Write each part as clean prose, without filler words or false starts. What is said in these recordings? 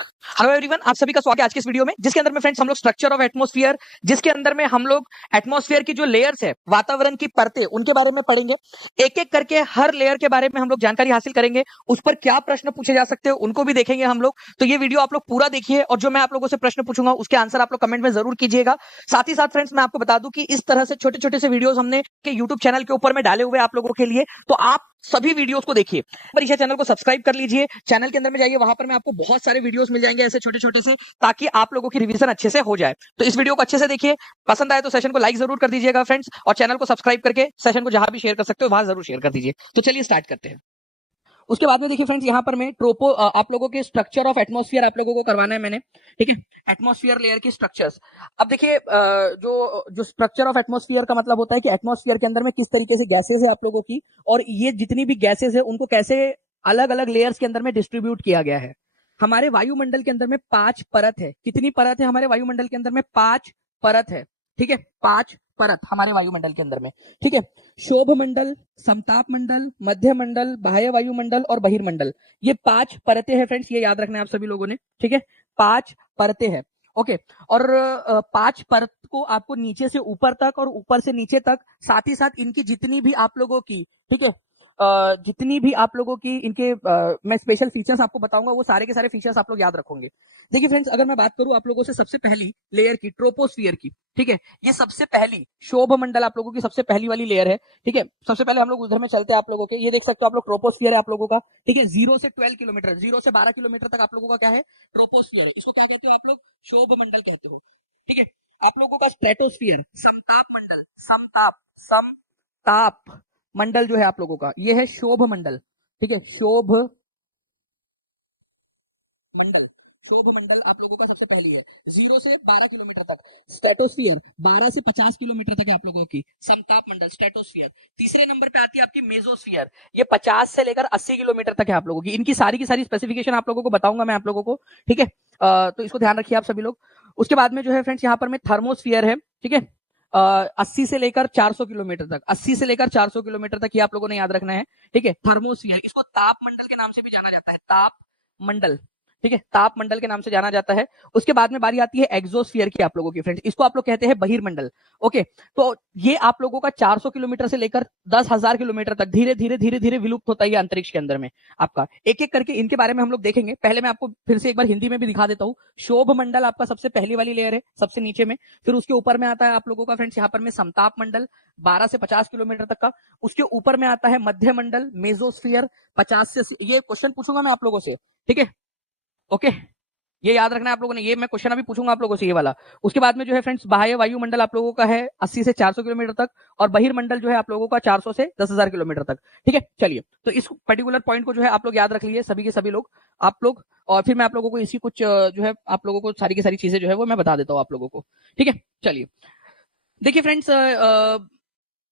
Hello everyone, आप सभी का स्वागत है आज के इस वीडियो में, जिसके अंदर में फ्रेंड्स हम लोग स्ट्रक्चर ऑफ एटमॉस्फेयर, जिसके अंदर में हम लोग एटमॉस्फेयर की जो लेयर्स है, वातावरण की परतें, उनके बारे में पढ़ेंगे। एक एक करके हर लेयर के बारे में हम लोग जानकारी हासिल करेंगे, उस पर क्या प्रश्न पूछे जा सकते हैं उनको भी देखेंगे हम लोग। तो ये वीडियो आप लोग पूरा देखिए, और जो मैं आप लोगों से प्रश्न पूछूंगा उसके आंसर आप लोग कमेंट में जरूर कीजिएगा। साथ ही साथ फ्रेंड्स मैं आपको बता दूं कि इस तरह से छोटे छोटे से वीडियोस हमने यूट्यूब चैनल के ऊपर में डाले हुए आप लोगों के लिए, तो आप सभी वीडियोस को देखिए। परीक्षा चैनल को सब्सक्राइब कर लीजिए, चैनल के अंदर में जाइए, वहां पर मैं आपको बहुत सारे वीडियोस मिल जाएंगे ऐसे छोटे छोटे से, ताकि आप लोगों की रिवीजन अच्छे से हो जाए। तो इस वीडियो को अच्छे से देखिए, पसंद आए तो सेशन को लाइक जरूर कर दीजिएगा फ्रेंड्स, और चैनल को सब्सक्राइब करके सेशन को जहां भी शेयर कर सकते हो वहां जरूर शेयर कर दीजिए। तो चलिए स्टार्ट करते हैं। उसके बाद में देखिए फ्रेंड्स, यहाँ पर मैं आप लोगों के स्ट्रक्चर ऑफ एटमॉस्फेयर आप लोगों को करवाना है मैंने, ठीक है। एटमॉस्फेयर लेयर की स्ट्रक्चर्स। अब देखिए, जो जो स्ट्रक्चर ऑफ एटमॉस्फेयर का मतलब होता है कि एटमॉस्फेयर के अंदर में किस तरीके से गैसेस है आप लोगों की, और ये जितनी भी गैसेस है उनको कैसे अलग अलग लेयर्स के अंदर में डिस्ट्रीब्यूट किया गया है। हमारे वायुमंडल के अंदर में 5 परत है। कितनी परत है हमारे वायुमंडल के अंदर में? 5 परत है, ठीक है। 5 परत हमारे वायुमंडल के अंदर में, ठीक है। शोभ मंडल, समताप मंडल, मध्य मंडल, बाह्य वायुमंडल और बहिर्मंडल, ये 5 परतें हैं फ्रेंड्स, ये याद रखना है आप सभी लोगों ने, ठीक है। 5 परतें हैं, ओके। और 5 परत को आपको नीचे से ऊपर तक और ऊपर से नीचे तक, साथ ही साथ इनकी जितनी भी आप लोगों की, ठीक है, जितनी भी आप लोगों की इनके मैं स्पेशल फीचर्स आपको बताऊंगा, वो सारे के सारे फीचर्स आप लोग याद रखोगे। देखिए फ्रेंड्स, अगर मैं बात करूं आप लोगों से सबसे पहली लेयर की, ट्रोपोस्फियर की, ठीक है, ये सबसे पहली शोभ मंडल आप लोगों की सबसे पहली वाली लेयर है, ठीक है। सबसे पहले हम लोग उधर में चलते हैं आप लोगों के, ये देख सकते हो आप लोग, ट्रोपोस्फियर है आप लोगों का, ठीक है। 0 से 12 किलोमीटर, 0 से 12 किलोमीटर तक आप लोगों का क्या है? ट्रोपोस्फियर है। इसको क्या कहते हो आप लोग? शोभ मंडल कहते हो, ठीक है। आप लोगों का स्ट्रेटोस्फियर, समताप मंडल, समताप मंडल जो है आप लोगों का, ये है शोभ मंडल, ठीक है। शोभ मंडल, शोभ मंडल आप लोगों का सबसे पहली है, 0 से 12 किलोमीटर तक। स्ट्रेटोस्फियर 12 से 50 किलोमीटर तक है आप लोगों की, समताप मंडल, स्ट्रेटोस्फियर। तीसरे नंबर पे आती है आपकी मेसोस्फियर, ये 50 से लेकर 80 किलोमीटर तक है आप लोगों की। इनकी सारी की सारी स्पेसिफिकेशन आप लोगों को बताऊंगा मैं आप लोगों को, ठीक है। तो इसको ध्यान रखिए आप सभी लोग। उसके बाद में जो है फ्रेंड्स, यहाँ पर में थर्मोस्फियर है, ठीक है। 80 से लेकर 400 किलोमीटर तक, 80 से लेकर 400 किलोमीटर तक ये आप लोगों ने याद रखना है, ठीक है। थर्मोस्फियर, इसको ताप मंडल के नाम से भी जाना जाता है, ताप मंडल, ठीक है, ताप मंडल के नाम से जाना जाता है। उसके बाद में बारी आती है एक्सोस्फियर की आप लोगों की फ्रेंड्स, इसको आप लोग कहते हैं बहिर्मंडल, ओके। तो ये आप लोगों का 400 किलोमीटर से लेकर 10,000 किलोमीटर तक धीरे धीरे धीरे धीरे विलुप्त होता है अंतरिक्ष के अंदर में आपका। एक एक करके इनके बारे में हम लोग देखेंगे। पहले मैं आपको फिर से एक बार हिंदी में भी दिखा देता हूँ। शोभ मंडल आपका सबसे पहली वाली लेयर है, सबसे नीचे में। फिर उसके ऊपर में आता है आप लोगों का फ्रेंड्स यहाँ पर में समताप मंडल, 12 से 50 किलोमीटर तक का। उसके ऊपर में आता है मध्य मंडल, मेसोस्फियर, 50 से, ये क्वेश्चन पूछूंगा मैं आप लोगों से, ठीक है, ओके। ये याद रखना है आप लोगों ने, ये मैं क्वेश्चन अभी पूछूंगा आप लोगों से, ये वाला। उसके बाद में जो है फ्रेंड्स, बाह्य वायुमंडल आप लोगों का है 80 से 400 किलोमीटर तक, और बहिर्मंडल जो है आप लोगों का 400 से 10,000 किलोमीटर तक, ठीक है। चलिए, तो इस पर्टिकुलर पॉइंट को जो है आप लोग याद रख लीजिए, सभी के सभी लोग, आप लोग। और फिर मैं आप लोगों को इसी कुछ जो है आप लोगों को सारी की सारी चीजें जो है वो मैं बता देता हूँ आप लोगों को, ठीक है। चलिए, देखिए फ्रेंड्स,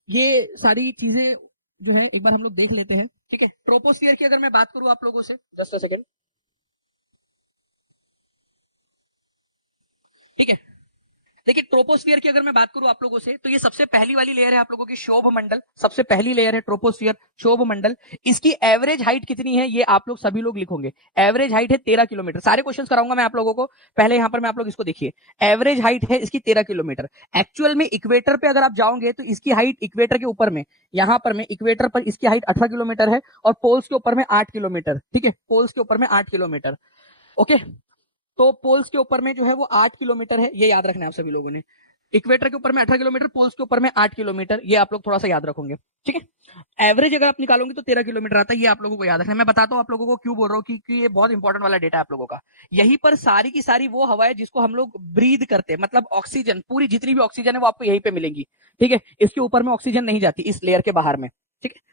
ये सारी चीजें जो है एक बार हम लोग देख लेते हैं, ठीक है। ट्रोपोस्फियर की अगर मैं बात करूं आप लोगों से, जस्ट अ सेकेंड, ठीक है। देखिए, ट्रोपोस्फियर की अगर मैं बात करूं आप लोगों से, तो ये सबसे पहली वाली लेयर है आप लोगों की, शोभ मंडल, सबसे पहली लेयर है ट्रोपोस्फियर, शोभ मंडल। इसकी एवरेज हाइट कितनी है ये आप लोग सभी लोग लिखोगे। एवरेज हाइट है 13 किलोमीटर। सारे क्वेश्चन कराऊंगा मैं आप लोगों को, पहले यहां पर मैं आप लोग इसको देखिए। एवरेज हाइट है इसकी 13 किलोमीटर। एक्चुअल में इक्वेटर पे अगर आप जाओगे तो इसकी हाइट इक्वेटर के ऊपर में, यहां पर में इक्वेटर पर इसकी हाइट 18 किलोमीटर है, और पोल्स के ऊपर में 8 किलोमीटर, ठीक है। पोल्स के ऊपर में 8 किलोमीटर, ओके। तो पोल्स के ऊपर में जो है वो 8 किलोमीटर है, ये याद रखना है आप सभी लोगों ने। इक्वेटर के ऊपर में 18 किलोमीटर, पोल्स के ऊपर में 8 किलोमीटर, ये आप लोग थोड़ा सा याद रखोगे, ठीक है। एवरेज अगर आप निकालोगे तो 13 किलोमीटर आता है, ये आप लोगों को याद रखना है। मैं बताता हूँ आप लोगों को क्यों बोल रहा हूँ, कि ये बहुत इंपॉर्टेंट वाला डेटा है आप लोगों का। यहीं पर सारी की सारी वो हवा है जिसको हम लोग ब्रीद करते हैं, मतलब ऑक्सीजन, पूरी जितनी भी ऑक्सीजन है वो आपको यहीं पे मिलेंगी, ठीक है। इसके ऊपर में ऑक्सीजन नहीं जाती इस लेयर के बाहर में, ठीक है।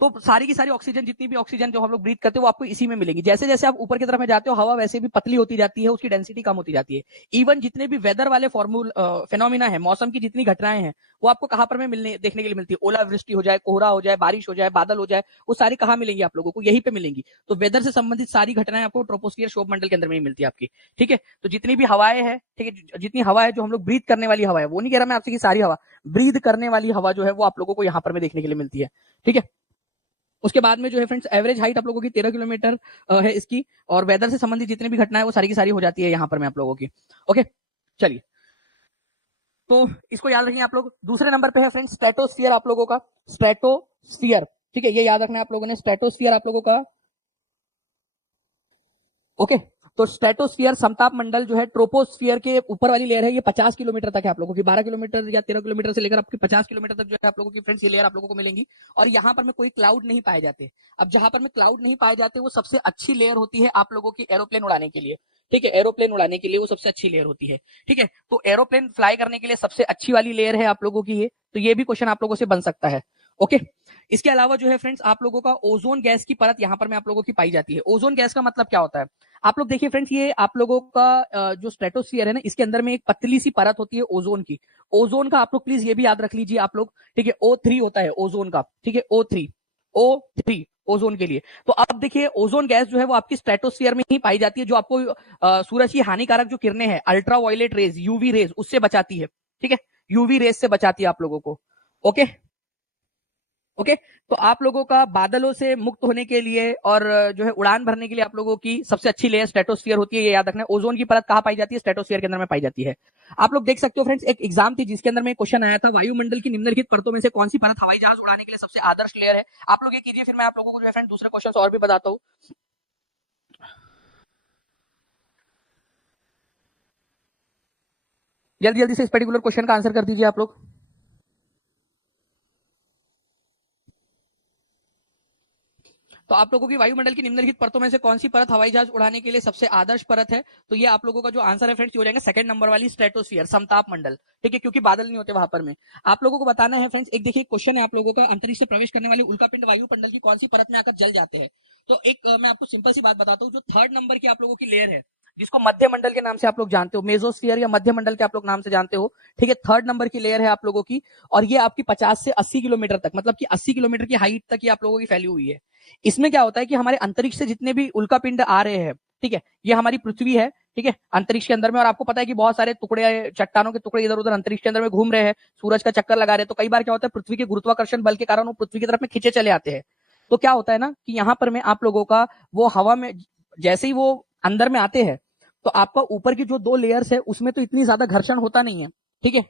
तो सारी की सारी ऑक्सीजन, जितनी भी ऑक्सीजन जो हम लोग ब्रीथ करते हैं, वो आपको इसी में मिलेगी। जैसे जैसे आप ऊपर की तरफ में जाते हो, हवा वैसे भी पतली होती जाती है, उसकी डेंसिटी कम होती जाती है। इवन जितने भी वेदर वाले फेनोमिना है, मौसम की जितनी घटनाएं हैं, वो आपको कहां पर में मिलने देखने के लिए मिलती है? ओलावृष्टि हो जाए, कोहरा हो जाए, बारिश हो जाए, बादल हो जाए, वो सारी कहां मिलेंगी आप लोगों को? यहीं पे मिलेंगी। तो वेदर से संबंधित सारी घटनाएं आपको ट्रोपोस्फियर शोभ मंडल के अंदर में ही मिलती है आपकी, ठीक है। तो जितनी भी हवाएं हैं, ठीक है, जितनी हवा है जो हम लोग ब्रीथ करने वाली हवा है, वो नहीं कह रहा मैं आपसे कि सारी हवा, ब्रीथ करने वाली हवा जो है वो आप लोगों को यहाँ पर में देखने के लिए मिलती है, ठीक है। उसके बाद में जो है फ्रेंड्स एवरेज हाइट आप लोगों की 13 किलोमीटर है इसकी, और वेदर से संबंधित जितनी भी घटनाएं वो सारी की सारी हो जाती है यहाँ पर में आप लोगों की। ओके, चलिए, तो इसको याद रखिए आप लोग। दूसरे नंबर पे है फ्रेंड्स स्ट्रेटोस्फीयर आप लोगों का, स्ट्रेटोस्फीयर, ठीक है, ये याद रखना है आप लोगों ने, स्ट्रेटोस्फीयर आप लोगों का। ओके, तो स्ट्रेटोस्फीयर समताप मंडल जो है ट्रोपोस्फीयर के ऊपर वाली लेयर है, ये 50 किलोमीटर तक है आप लोगों की, 12 किलोमीटर या 13 किलोमीटर से लेकर आपके 50 किलोमीटर तक जो है आप लोगों की फ्रेंड्स ये लेयर आप लोगों को मिलेंगी। और यहाँ पर में कोई क्लाउड नहीं पाए जाते। अब जहां पर में क्लाउड नहीं पाए जाते वो सबसे अच्छी लेयर होती है आप लोगों की एरोप्लेन उड़ाने के लिए, ठीक है, एरोप्लेन उड़ाने के लिए वो सबसे अच्छी लेयर होती है, ठीक है। तो एरोप्लेन फ्लाई करने के लिए सबसे अच्छी वाली लेयर है आप लोगों की ये, तो ये भी क्वेश्चन आप लोगों से बन सकता है। ओके, इसके अलावा जो है फ्रेंड्स आप लोगों का ओजोन गैस की परत यहाँ पर में आप लोगों की पाई जाती है। ओजोन गैस का मतलब क्या होता है, आप लोग देखिए फ्रेंड्स, ये आप लोगों का जो स्ट्रेटोस्फीयर है ना, इसके अंदर में एक पतली सी परत होती है ओजोन की। ओजोन का आप लोग प्लीज ये भी याद रख लीजिए आप लोग, ठीक है, O3 होता है ओजोन का, ठीक है, O3 ओजोन के लिए। तो अब देखिए ओजोन गैस जो है वो आपकी स्ट्रेटोस्फीयर में ही पाई जाती है, जो आपको सूरज की हानिकारक जो किरणें हैं, अल्ट्रावायलेट रेज, यूवी रेज, उससे बचाती है, ठीक है, यूवी रेज से बचाती है आप लोगों को। ओके, ओके, तो आप लोगों का बादलों से मुक्त होने के लिए और जो है उड़ान भरने के लिए आप लोगों की सबसे अच्छी लेयर स्ट्रेटोस्फीयर होती है, ये याद रखना है। ओजोन की परत कहां पाई जाती है, स्ट्रेटोस्फीयर के अंदर में पाई जाती है। आप लोग देख सकते हो फ्रेंड्स, एक एग्जाम थी जिसके अंदर में क्वेश्चन आया था, वायुमंडल की निम्नलिखित परतों में से कौन सी परत हवाई जहाज उड़ाने के लिए सबसे आदर्श लेयर है। आप लोग ये कीजिए, फिर मैं आप लोगों को जो है फ्रेंड दूसरे क्वेश्चन और भी बताता हूँ। जल्दी जल्दी से इस पर्टिकुलर क्वेश्चन का आंसर कर दीजिए आप लोग। तो आप लोगों की वायुमंडल की निम्नलिखित परतों में से कौन सी परत हवाई जहाज उड़ाने के लिए सबसे आदर्श परत है, तो ये आप लोगों का जो आंसर है फ्रेंड्स ये हो जाएगा सेकंड नंबर वाली स्ट्रेटोस्फीयर, समताप मंडल, ठीक है, क्योंकि बादल नहीं होते वहां पर में। आप लोगों को बताना है फ्रेंड्स, एक देखिए क्वेश्चन है आप लोगों का, अंतरिक्ष से प्रवेश करने वाले उल्कापिंड वायुमंडल की कौन सी परत में आकर जल जाते हैं। तो एक मैं आपको सिंपल सी बात बताता हूँ, जो थर्ड नंबर की आप लोगों की लेयर है, जिसको मध्य मंडल के नाम से आप लोग जानते हो, मेजोस्फीयर या मध्य मंडल के आप लोग नाम से जानते हो, ठीक है, थर्ड नंबर की लेयर है आप लोगों की, और ये आपकी 50 से 80 किलोमीटर तक, मतलब कि 80 किलोमीटर की हाइट तक ये आप लोगों की फैली हुई है। इसमें क्या होता है कि हमारे अंतरिक्ष से जितने भी उल्कापिंड आ रहे हैं, ठीक है, ये हमारी पृथ्वी है, ठीक है, अंतरिक्ष के अंदर में, और आपको पता है कि बहुत सारे टुकड़े, चट्टानों के टुकड़े इधर उधर अंतरिक्ष के अंदर में घूम रहे हैं, सूरज का चक्कर लगा रहे हैं, तो कई बार क्या होता है पृथ्वी के गुरुत्वाकर्षण बल के कारण वो पृथ्वी की तरफ में खींचे चले आते हैं। तो क्या होता है ना कि यहाँ पर में आप लोगों का वो हवा में जैसे ही वो अंदर में आते हैं, तो आपका ऊपर की जो दो लेयर्स है उसमें तो इतनी ज्यादा घर्षण होता नहीं है, ठीक है,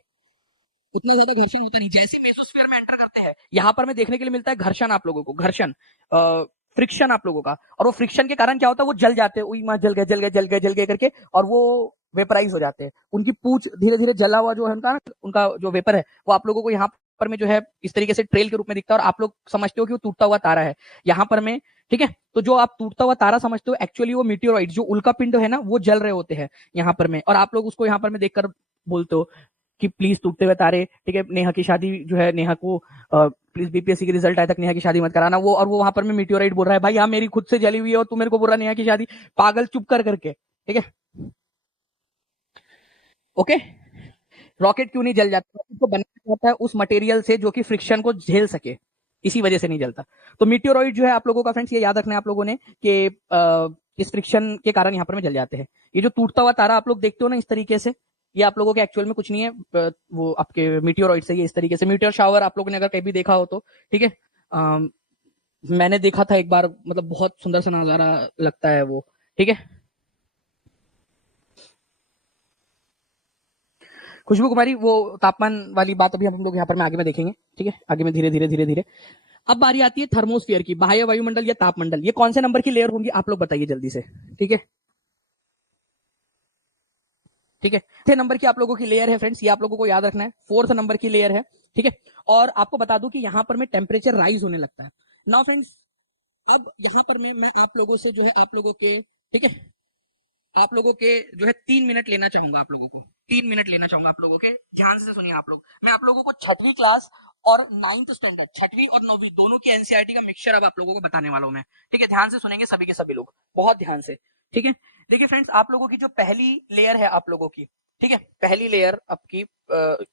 उतना ज्यादा घर्षण होता नहीं। जैसे मेसोस्फीयर में एंटर करते हैं, यहाँ पर में देखने के लिए मिलता है घर्षण आप लोगों को, घर्षण, फ्रिक्शन आप लोगों का, और वो फ्रिक्शन के कारण क्या होता है, वो जल जाते हैं, जल गए जल गए जल गए जल गए करके, और वो वेपराइज हो जाते हैं। उनकी पूछ धीरे धीरे जला हुआ जो है उनका जो वेपर है वो आप लोगों को यहाँ पर में जो है इस तरीके से ट्रेल के रूप में दिखता है, और आप लोग समझते हो कि वो टूटता हुआ तारा है यहाँ पर में, ठीक है। तो जो आप टूटता हुआ तारा समझते हो, एक्चुअली वो मीटियोराइट, जो उल्का पिंड है ना, वो जल रहे होते हैं यहाँ पर में, और आप लोग उसको यहाँ पर में देखकर बोलते हो कि प्लीज टूटते हुए तारे, ठीक है, नेहा की शादी जो है, नेहा को प्लीज बीपीएससी की रिजल्ट आए तक नेहा की शादी मत कराना, वो, और वो वहां पर में मीटियोराइट बोल रहा है, भाई हाँ मेरी खुद से जली हुई है और तू मेरे को बोल रहा नेहा की शादी, पागल, चुप कर करके, ठीक है। ओके, रॉकेट क्यों नहीं जल जाता, उसको बनाया जाता है उस मटेरियल से जो कि फ्रिक्शन को झेल सके, इसी वजह से नहीं जलता। तो मीटियोराइट जो है आप लोगों का फ्रेंड्स ये याद रखना है आप लोगों ने कि इस फ्रिक्शन के कारण यहाँ पर में जल जाते हैं। ये जो टूटता हुआ तारा आप लोग देखते हो ना इस तरीके से, ये आप लोगों के एक्चुअल में कुछ नहीं है, वो आपके मीटियोराइट से, ये इस तरीके से मीटियोर शावर आप लोगों ने अगर कभी देखा हो तो, ठीक है, मैंने देखा था एक बार, मतलब बहुत सुंदर सा नजारा लगता है वो, ठीक है। खुशबू कुमारी, वो तापमान वाली बात अभी हम लोग यहाँ पर में आगे में देखेंगे, ठीक है, आगे में धीरे धीरे धीरे धीरे। अब बारी आती है थर्मोस्फीयर की, बाह्य वायुमंडल या तापमंडल, ये कौन से नंबर की लेयर होंगी आप लोग बताइए जल्दी से, ठीक है, ठीक है। छठे नंबर की आप लोगों की लेयर है फ्रेंड्स, ये आप लोगों को याद रखना है, फोर्थ नंबर की लेयर है, ठीक है। और आपको बता दूं कि यहाँ पर में टेम्परेचर राइज होने लगता है नाउ फ्रेंड्स। अब यहाँ पर मैं आप लोगों से जो है आप लोगों के, ठीक है, आप लोगों के जो है 3 मिनट लेना चाहूंगा, आप लोगों को 3 मिनट लेना चाहूंगा आप लोगों के, ध्यान से सुनिए आप लोग। मैं आप लोगों को छठवीं क्लास और 9th स्टैंडर्ड, छठवीं और 9वीं दोनों की एनसीईआरटी का मिक्सचर अब आप लोगों को बताने वाला हूं मैं, ठीक है, ध्यान से सुनेंगे सभी के सभी लोग, बहुत ध्यान से, ठीक है। देखिए फ्रेंड्स, आप लोगों की जो पहली लेयर है आप लोगों की, ठीक है, पहली लेयर आपकी,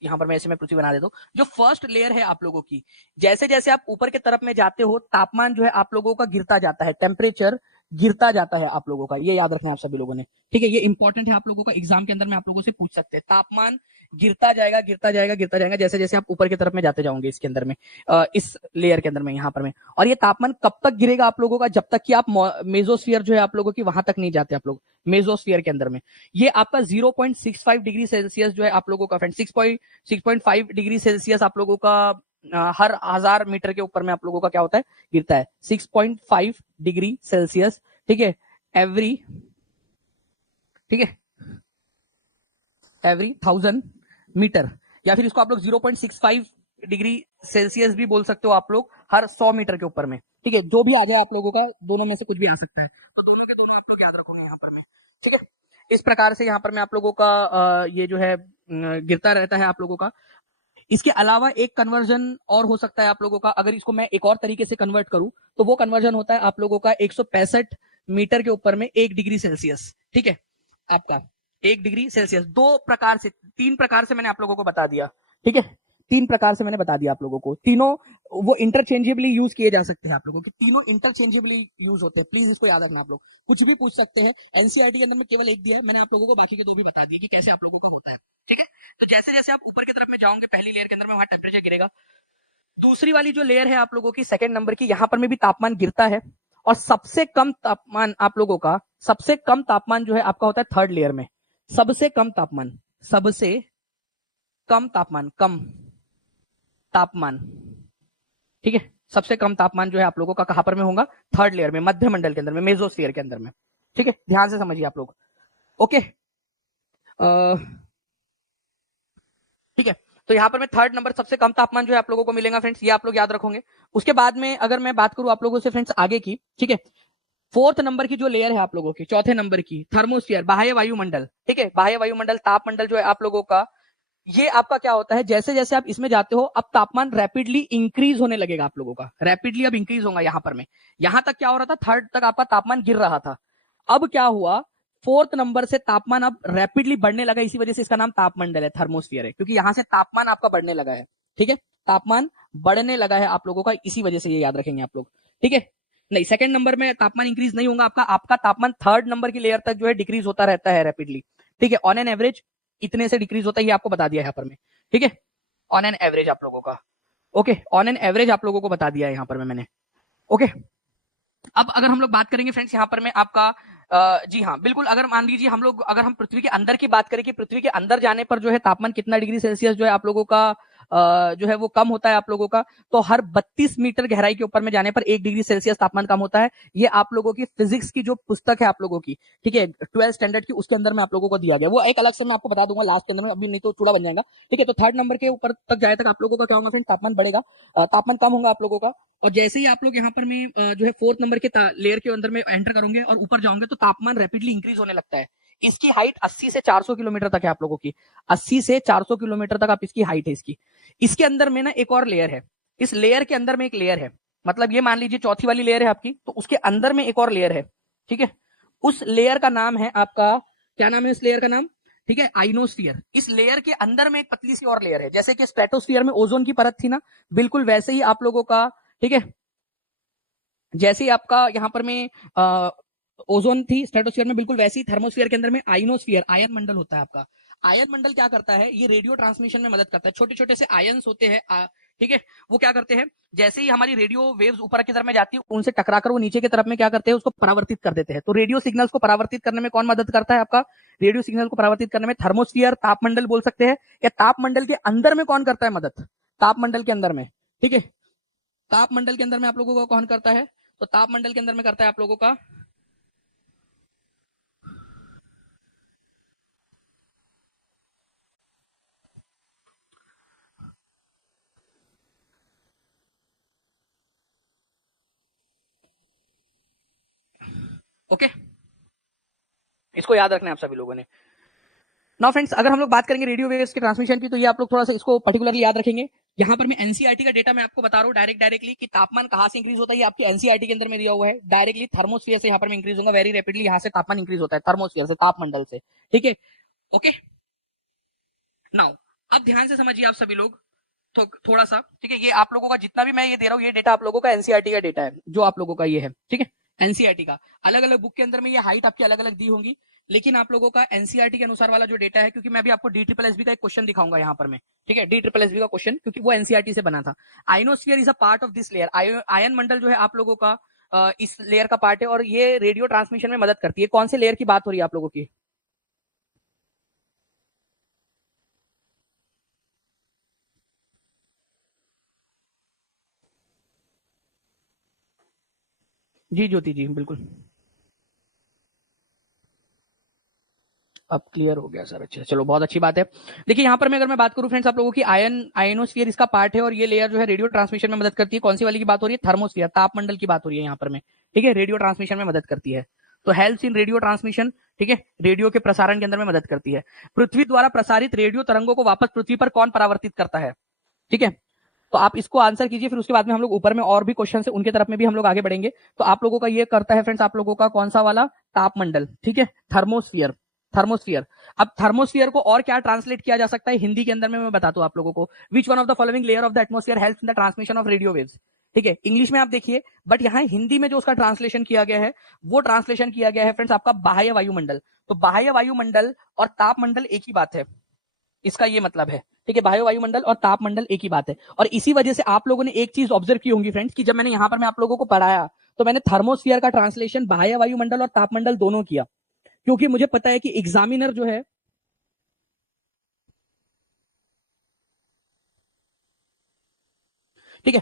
यहाँ पर मैं ऐसे में पृथ्वी बना देता हूँ, जो फर्स्ट लेयर है आप लोगों की, जैसे जैसे आप ऊपर की तरफ में जाते हो तापमान जो है आप लोगों का गिरता जाता है, टेम्परेचर गिरता जाता है आप लोगों का, ये याद रखना है आप सभी लोगों ने। ठीक है, ये इंपॉर्टेंट है आप लोगों का, एग्जाम के अंदर में आप लोगों से पूछ सकते हैं। तापमान गिरता जाएगा गिरता जाएगा गिरता जाएगा जैसे जैसे आप ऊपर की तरफ में जाते जाओगे इसके अंदर में, इस लेयर के अंदर में, यहाँ पर में। और ये तापमान कब तक गिरेगा आप लोगों का? जब तक कि आप मेसोस्फीयर जो है आप लोगों की वहां तक नहीं जाते आप लोग, मेसोस्फीयर के अंदर में। ये आपका 0.65 डिग्री सेल्सियस जो है आप लोगों का फ्रेंड, 6.5 डिग्री सेल्सियस आप लोगों का हर 1000 मीटर के ऊपर में आप लोगों का क्या होता है, गिरता है 6.5 डिग्री सेल्सियस। ठीक है, एवरी, ठीक है, एवरी 1000 मीटर, या फिर इसको आप लोग 0.65 डिग्री सेल्सियस भी बोल सकते हो आप लोग, हर 100 मीटर के ऊपर में। ठीक है, जो भी आ जाए आप लोगों का, दोनों में से कुछ भी आ सकता है, तो दोनों के दोनों आप लोग याद रखोगे यहाँ पर में। ठीक है, इस प्रकार से यहाँ पर में आप लोगों का ये जो है गिरता रहता है आप लोगों का। इसके अलावा एक कन्वर्जन और हो सकता है आप लोगों का, अगर इसको मैं एक और तरीके से कन्वर्ट करूं, तो वो कन्वर्जन होता है आप लोगों का 165 मीटर के ऊपर में 1 डिग्री सेल्सियस। ठीक है, आपका 1 डिग्री सेल्सियस, दो प्रकार से, तीन प्रकार से मैंने आप लोगों को बता दिया। ठीक है, तीन प्रकार से मैंने बता दिया आप लोगों को, तीनों वो इंटरचेंजेबली यूज किए जा सकते हैं आप लोगों के, तीनों इंटरचेंजेबली यूज होते हैं। प्लीज इसको याद रखना आप लोग, कुछ भी पूछ सकते हैं। एनसीईआरटी के अंदर में केवल एक दिया है, मैंने आप लोगों को बाकी के दो भी बता दिए कि कैसे आप लोगों का होता है। ठीक है, तो जैसे जैसे आप ऊपर की तरफ में जाओगे पहली लेयर के अंदर में वहां टेम्परेचर गिरेगा, दूसरी वाली जो लेयर है आप लोगों की सेकंड नंबर की, यहां पर में भी तापमान गिरता है। और सबसे कम तापमान आप लोगों का, सबसे कम तापमान जो है आपका होता है थर्ड लेयर में। सबसे कम तापमान, सबसे कम तापमान, कम तापमान, ठीक है, सबसे कम तापमान जो है आप लोगों का कहां पर में होगा, थर्ड लेयर में, मध्य मंडल के अंदर में, मेसोस्फीयर के अंदर में। ठीक है, ध्यान से समझिए आप लोग। ओके, ठीक है, तो यहां पर मैं थर्ड नंबर सबसे कम तापमान जो है आप लोगों को मिलेगा फ्रेंड्स, ये आप लोग याद रखोगे। उसके बाद में अगर मैं बात करूं आप लोगों से फ्रेंड्स आगे की, ठीक है, फोर्थ नंबर की जो लेयर है आप लोगों की, चौथे नंबर की, थर्मोस्फीयर, बाह्य वायुमंडल। ठीक है, बाह्य वायुमंडल, तापमंडल जो है आप लोगों का, ये आपका क्या होता है, जैसे जैसे आप इसमें जाते हो अब तापमान रैपिडली इंक्रीज होने लगेगा आप लोगों का, रैपिडली अब इंक्रीज होगा यहां पर में। यहां तक क्या हो रहा था, थर्ड तक आपका तापमान गिर रहा था, अब क्या हुआ, फोर्थ नंबर से तापमान अब रैपिडली बढ़ने लगा, इसी वजह से इसका नाम तापमंडल है, थर्मोस्फियर है, क्योंकि यहां से तापमान आपका बढ़ने लगा है। ठीक है, तापमान बढ़ने लगा है आप लोगों का, इसी वजह से ये याद रखेंगे आप लोग। ठीक है, नहीं सेकंड नंबर में तापमान इंक्रीज नहीं होगा आपका, आपका तापमान थर्ड नंबर की लेयर तक जो है डिक्रीज होता रहता है रैपिडली। ठीक है, ऑन एन एवरेज इतने से डिक्रीज होता है, ये आपको बता दिया है यहाँ पर में। ठीक है, ऑन एन एवरेज आप लोगों का, ओके, ऑन एन एवरेज आप लोगों को बता दिया है यहाँ पर में मैंने। ओके, अब अगर हम लोग बात करेंगे फ्रेंड्स यहाँ पर में आपका जी हाँ बिल्कुल, अगर मान लीजिए हम लोग, अगर हम पृथ्वी के अंदर की बात करें कि पृथ्वी के अंदर जाने पर जो है तापमान कितना डिग्री सेल्सियस जो है आप लोगों का जो है वो कम होता है आप लोगों का, तो हर 32 मीटर गहराई के ऊपर में जाने पर 1 डिग्री सेल्सियस तापमान कम होता है। ये आप लोगों की फिजिक्स की जो पुस्तक है आप लोगों की, ठीक है, 12 स्टैंडर्ड की, उसके अंदर में आप लोगों को दिया गया, वो एक अलग से मैं आपको बता दूंगा लास्ट के अंदर में, अभी नहीं तो चूड़ा बन जाएगा। ठीक है, तो थर्ड नंबर के ऊपर तक जाए तक आप लोगों का क्या होगा फ्रेंड, तापमान बढ़ेगा, तापमान कम होगा आप लोगों का। और जैसे ही आप लोग यहाँ पर में जो है फोर्थ नंबर के लेयर के अंदर में एंटर करोगे और ऊपर जाओगे तो तापमान रैपिडली इंक्रीज होने लगता है। इसकी हाइट 80 से 400 किलोमीटर तक है आप लोगों की, 80 से 400 किलोमीटर तक आप इसकी हाइट है इसकी। इसके अंदर में ना एक और लेयर है, इस लेयर के अंदर में एक लेयर है, मतलब ये मान लीजिए चौथी वाली लेयर है आपकी, तो उसके अंदर में एक और लेयर है। ठीक है, उस लेयर का नाम है आपका, क्या नाम है इस लेयर का नाम, ठीक है, आइनोस्फीयर। इस लेयर के अंदर में एक पतली सी और लेयर है, जैसे कि स्ट्रेटोस्फीयर में ओजोन की परत थी ना, बिल्कुल वैसे ही आप लोगों का, ठीक है, जैसे ही आपका यहां पर में ओजोन थी स्ट्रेटोस्फीयर में, बिल्कुल वैसे ही थर्मोस्फीयर के अंदर में आइनोस्फीयर, आयन मंडल होता है आपका। आयन मंडल क्या करता है, ये रेडियो ट्रांसमिशन में मदद करता है, छोटे छोटे से आयन्स होते हैं, ठीक है, वो क्या करते हैं, जैसे ही हमारी रेडियो वेव्स ऊपर की तरफ में जाती है, उनसे टकराकर वो नीचे की तरफ में क्या करते हैं, उसको परावर्तित कर देते हैं। तो रेडियो सिग्नल्स को परावर्तित करने में कौन मदद करता है आपका, रेडियो सिग्नल को परावर्तित करने में थर्मोस्फीयर, तापमंडल बोल सकते हैं, या तापमंडल के अंदर में कौन करता है मदद, तापमंडल के अंदर में, ठीक है, तापमंडल के अंदर में आप लोगों को कौन करता है, तो तापमंडल के अंदर में करता है आप लोगों का, ओके, इसको याद रखना है आप सभी लोगों ने। नाउ फ्रेंड्स, अगर हम लोग बात करेंगे रेडियो वेव्स के ट्रांसमिशन की, तो ये आप लोग थोड़ा सा इसको पर्टिकुलरली याद रखेंगे। यहाँ पर मैं एनसीईआरटी का डेटा मैं आपको बता रहा हूँ डायरेक्टली कि तापमान कहां से इंक्रीज होता है, ये आपकी एनसीईआरटी के अंदर में दिया हुआ है, डायरेक्टली थर्मोस्फीयर से यहाँ पर में इंक्रीज होगा, वेरी रैपिडली यहाँ से तापमान इंक्रीज होता है, थर्मोस्फीयर से, तापमंडल से। ठीक है, ओके, नाउ अब ध्यान से समझिए आप सभी लोग, तो थोड़ा सा, ठीक है, ये आप लोगों का जितना भी मैं ये दे रहा हूँ, ये डेटा आप लोगों का एनसीईआरटी का डेटा है, जो आप लोगों का ये है, ठीक है, एनसीईआरटी का अलग अलग बुक के अंदर में ये हाइट आपकी अलग अलग दी होंगी, लेकिन आप लोगों का एनसीईआरटी के अनुसार वाला जो डेटा है, क्योंकि मैं अभी आपको DSSB का एक क्वेश्चन दिखाऊंगा यहाँ पर मैं, ठीक है, DSSB का क्वेश्चन, क्योंकि वो एनसीईआरटी से बना था। Ionosphere is a part of this layer. आयन मंडल जो है आप लोगों का इस लेयर का पार्ट है और ये रेडियो ट्रांसमिशन में मदद करती है। कौन से लेयर की बात हो रही है आप लोगों की? जी ज्योति जी, बिल्कुल। अब क्लियर हो गया सर, अच्छा, चलो बहुत अच्छी बात है। देखिए यहाँ पर मैं अगर मैं बात करूं फ्रेंड्स आप लोगों की, आयनोस्फीयर इसका पार्ट है और ये लेयर जो है रेडियो ट्रांसमिशन में मदद करती है। कौन सी वाली की बात हो रही है? थर्मोस्फीयर, तापमंडल की बात हो रही है यहाँ पर में, ठीक है, रेडियो ट्रांसमिशन में मदद करती है। तो हेल्प्स इन रेडियो ट्रांसमिशन, ठीक है, रेडियो के प्रसारण के अंदर में मदद करती है। पृथ्वी द्वारा प्रसारित रेडियो तरंगों को वापस पृथ्वी पर कौन परावर्तित करता है? ठीक है, तो आप इसको आंसर कीजिए, फिर उसके बाद में हम लोग ऊपर में और भी क्वेश्चन है उनके तरफ में भी हम लोग आगे बढ़ेंगे। तो आप लोगों का ये करता है फ्रेंड्स, आप लोगों का कौन सा वाला? तापमंडल, ठीक है, थर्मोस्फीयर। थर्मोस्फीयर, अब थर्मोस्फीयर को और क्या ट्रांसलेट किया जा सकता है हिंदी के अंदर में, मैं बताता हूं आप लोगों को। Which one of the following layer of the atmosphere helps in the transmission of radio waves? ठीक है, इंग्लिश में आप देखिए, बट यहाँ हिंदी में जो उसका ट्रांसलेशन किया गया है, वो ट्रांसलेशन किया गया है फ्रेंड्स आपका बाह्य वायुमंडल। तो बाह्य वायुमंडल और तापमंडल एक ही बात है, इसका ये मतलब है, ठीक है, बाह्य वायुमंडल और तापमंडल एक ही बात है। और इसी वजह से आप लोगों ने एक चीज ऑब्जर्व की होंगी फ्रेंड्स, कि जब मैंने यहां पर मैं आप लोगों को पढ़ाया, तो मैंने थर्मोस्फीयर का ट्रांसलेशन बाह्य वायुमंडल और तापमंडल दोनों किया, क्योंकि मुझे पता है कि एग्जामिनर जो है, ठीक है,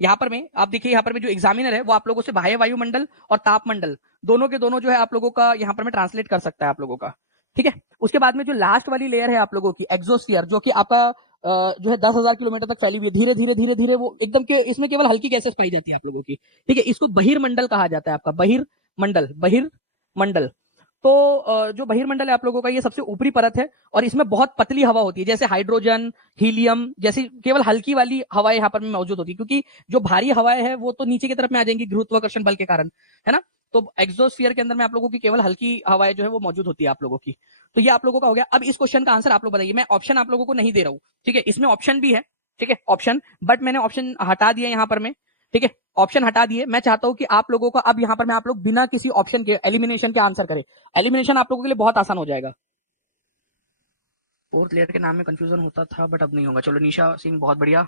यहां पर में आप देखिए, यहां पर में जो एग्जामिनर है वो आप लोगों से बाह्य वायुमंडल और तापमंडल दोनों के दोनों जो है आप लोगों का यहां पर में ट्रांसलेट कर सकता है आप लोगों का, ठीक है। उसके बाद में जो लास्ट वाली लेयर है आप लोगों की, एक्सोस्फीयर, जो कि आपका जो है 10,000 किलोमीटर तक फैली हुई है, धीरे धीरे धीरे धीरे वो एकदम के, इसमें केवल हल्की गैसेस पाई जाती है आप लोगों की, ठीक है। इसको बहिर्मंडल कहा जाता है, आपका बहिर्मंडल, बहिर्मंडल। तो जो बहिर्मंडल है आप लोगों का, ये सबसे ऊपरी परत है और इसमें बहुत पतली हवा होती है, जैसे हाइड्रोजन, हीलियम जैसी केवल हल्की वाली हवाएं यहाँ पर में मौजूद होती है, क्योंकि जो भारी हवाएं है वो तो नीचे की तरफ में आ जाएंगी गुरुत्वाकर्षण बल के कारण, है ना। तो एक्सोस्फीयर के अंदर में आप लोगों की केवल हल्की हवाएं जो है वो मौजूद होती है आप लोगों की। तो ये आप लोगों का हो गया। अब इस क्वेश्चन का आंसर आप लोग बताइए, मैं ऑप्शन आप लोगों को नहीं दे रहा हूँ, ठीक है, इसमें ऑप्शन भी है, ठीक है, ऑप्शन, बट मैंने ऑप्शन हटा दिया यहाँ पर में, ठीक है, ऑप्शन हटा दिए। मैं चाहता हूं कि आप लोगों का अब यहां पर मैं आप लोग बिना किसी ऑप्शन के एलिमिनेशन के आंसर करें। एलिमिनेशन आप लोगों के लिए बहुत आसान हो जाएगा। फोर्थ लेयर के नाम में कंफ्यूजन होता था, बट अब नहीं होगा। चलो निशा सिंह, बहुत बढ़िया।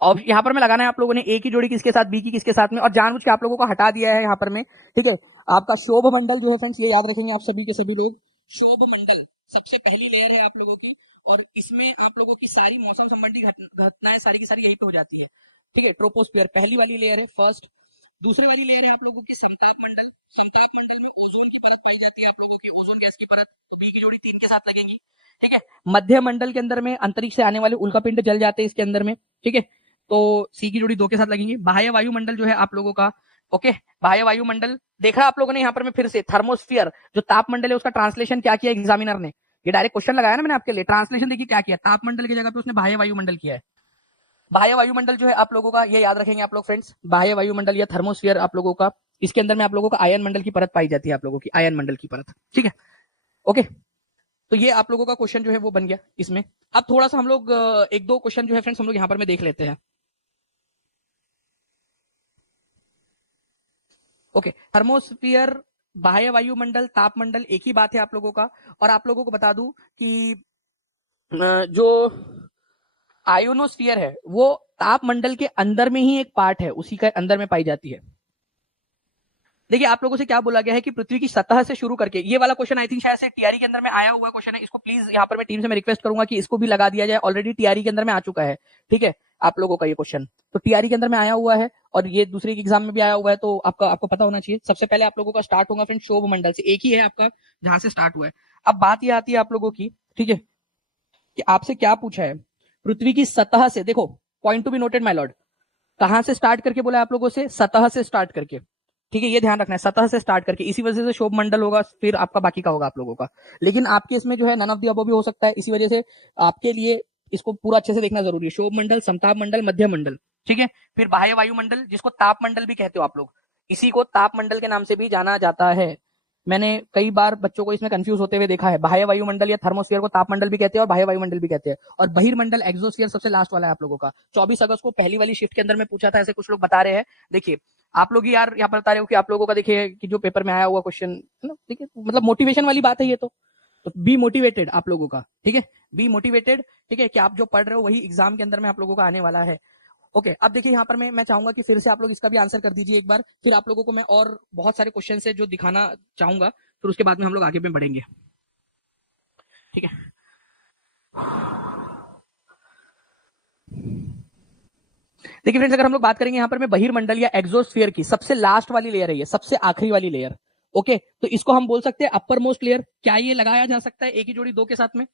और यहाँ पर मैं लगाना है आप लोगों ने ए की जोड़ी किसके साथ, बी की किसके साथ में, और जानबूझ के आप लोगों को हटा दिया है यहाँ पर में, ठीक है। आपका शोभ मंडल जो है फ्रेंड्स, ये याद रखेंगे आप सभी के सभी लोग, शोभ मंडल सबसे पहली लेयर है आप लोगों की, और इसमें आप लोगों की सारी मौसम संबंधी घटनाएं सारी की सारी यही पे हो जाती है, ठीक है। ट्रोपोस्फियर पहली वाली लेयर है, फर्स्ट। दूसरी वाली लेयर है आप लोगों की समताप मंडल। समताप मंडल में ओजोन की परत पाई जाती है आप लोगों की, ओजोन गैस की परत, बी की जोड़ी 3 के साथ लगेंगी, ठीक है। मध्य मंडल के अंदर में अंतरिक्ष से आने वाले उल्कापिंड जल जाते हैं इसके अंदर में, ठीक है। तो सी की जोड़ी 2 के साथ लगेंगी। बाह्य वायुमंडल जो है आप लोगों का, ओके, बाह्य वायुमंडल देखा आप लोगों ने यहाँ पर में, फिर से थर्मोस्फियर जो तापमंडल है उसका ट्रांसलेशन क्या किया एग्जामिनर ने, ये डायरेक्ट क्वेश्चन लगाया ना मैंने आपके लिए, ट्रांसलेशन देखिए क्या किया, तापमंडल की जगह पे उसने बाह्य वायुमंडल किया है। बाह्य वायुमंडल जो है आप लोगों का, ये याद रखेंगे आप लोग फ्रेंड्स, बाह्य वायुमंडल या थर्मोस्फियर आप लोगों का, इसके अंदर में आप लोगों का आयन मंडल की परत पाई जाती है आप लोगों की, आयन मंडल की परत, ठीक है, ओके। तो ये आप लोगों का क्वेश्चन जो है वो बन गया इसमें। अब थोड़ा सा हम लोग एक दो क्वेश्चन जो है फ्रेंड्स हम लोग यहाँ पर में देख लेते हैं, ओके। थर्मोस्फियर, बाह्य वायुमंडल, तापमंडल एक ही बात है आप लोगों का। और आप लोगों को बता दूं कि जो आयोनोस्फियर है वो तापमंडल के अंदर में ही एक पार्ट है, उसी के अंदर में पाई जाती है। देखिए आप लोगों से क्या बोला गया है कि पृथ्वी की सतह से शुरू करके, ये वाला क्वेश्चन आई थिंक शायद से टीआरई के अंदर में आया हुआ क्वेश्चन है, इसको प्लीज यहाँ पर मैं टीम से मैं रिक्वेस्ट करूंगा कि इसको भी लगा दिया जाए, ऑलरेडी टीआरई के अंदर में आ चुका है, ठीक है, आप लोगों का ये क्वेश्चन तो टीआरई के अंदर में आया हुआ है और ये दूसरे एग्जाम में भी आया हुआ है, तो आपको पता होना चाहिए। सबसे पहले आप लोगों का स्टार्ट होगा फ्रेंड शोभ मंडल से, एक ही है आपका जहां से स्टार्ट हुआ है। अब बात ये आती है आप लोगों की, ठीक है, कि आपसे क्या पूछा है, पृथ्वी की सतह से, देखो point to be noted my Lord, कहां से स्टार्ट करके बोला आप लोगों से, सतह से स्टार्ट करके, ठीक है, ये ध्यान रखना है, सतह से स्टार्ट करके, इसी वजह से शोभ मंडल होगा, फिर आपका बाकी का होगा आप लोगों का। लेकिन आपके इसमें जो है नन ऑफ द अबव भी हो सकता है, इसी वजह से आपके लिए इसको पूरा अच्छे से देखना जरूरी है। शोभ मंडल, समताप मंडल, मध्य मंडल, ठीक है, फिर बाह्य वायुमंडल जिसको ताप मंडल भी कहते हो आप लोग, इसी को ताप मंडल के नाम से भी जाना जाता है, मैंने कई बार बच्चों को इसमें कंफ्यूज होते हुए देखा है। बाह्य वायुमंडल या थर्मोस्फीयर को तापमंडल भी कहते हैं और बाह्य वायुमंडल भी कहते हैं, और बहिर्मंडल एक्सोस्फीयर सबसे लास्ट वाला है आप लोगों का। 24 अगस्त को पहली वाली शिफ्ट के अंदर में पूछा था, ऐसे कुछ लोग बता रहे हैं। देखिए आप लोग यार यहाँ पर बता रहे हो कि आप लोगों का देखिए कि जो पेपर में आया हुआ क्वेश्चन है ना, ठीक है, मतलब मोटिवेशन वाली बात है ये तो बी मोटिवेटेड आप लोगों का, ठीक है, बी मोटिवेटेड, ठीक है, कि आप जो पढ़ रहे हो वही एग्जाम के अंदर में आप लोगों का आने वाला है। ओके, अब देखिए यहाँ पर मैं चाहूंगा कि फिर से आप लोग इसका भी आंसर कर दीजिए एक बार, फिर आप लोगों को मैं और बहुत सारे क्वेश्चन है जो दिखाना चाहूंगा, फिर उसके बाद में हम लोग आगे में बढ़ेंगे, ठीक है। देखिए फ्रेंड्स, अगर हम लोग बात करेंगे यहाँ पर मैं बहिर्मंडल या एक्सोस्फीयर की सबसे लास्ट वाली लेयर है, ये सबसे आखिरी वाली लेयर, ओके, तो इसको हम बोल सकते हैं अपर मोस्ट लेयर। क्या ये लगाया जा सकता है एक ही जोड़ी दो के साथ में?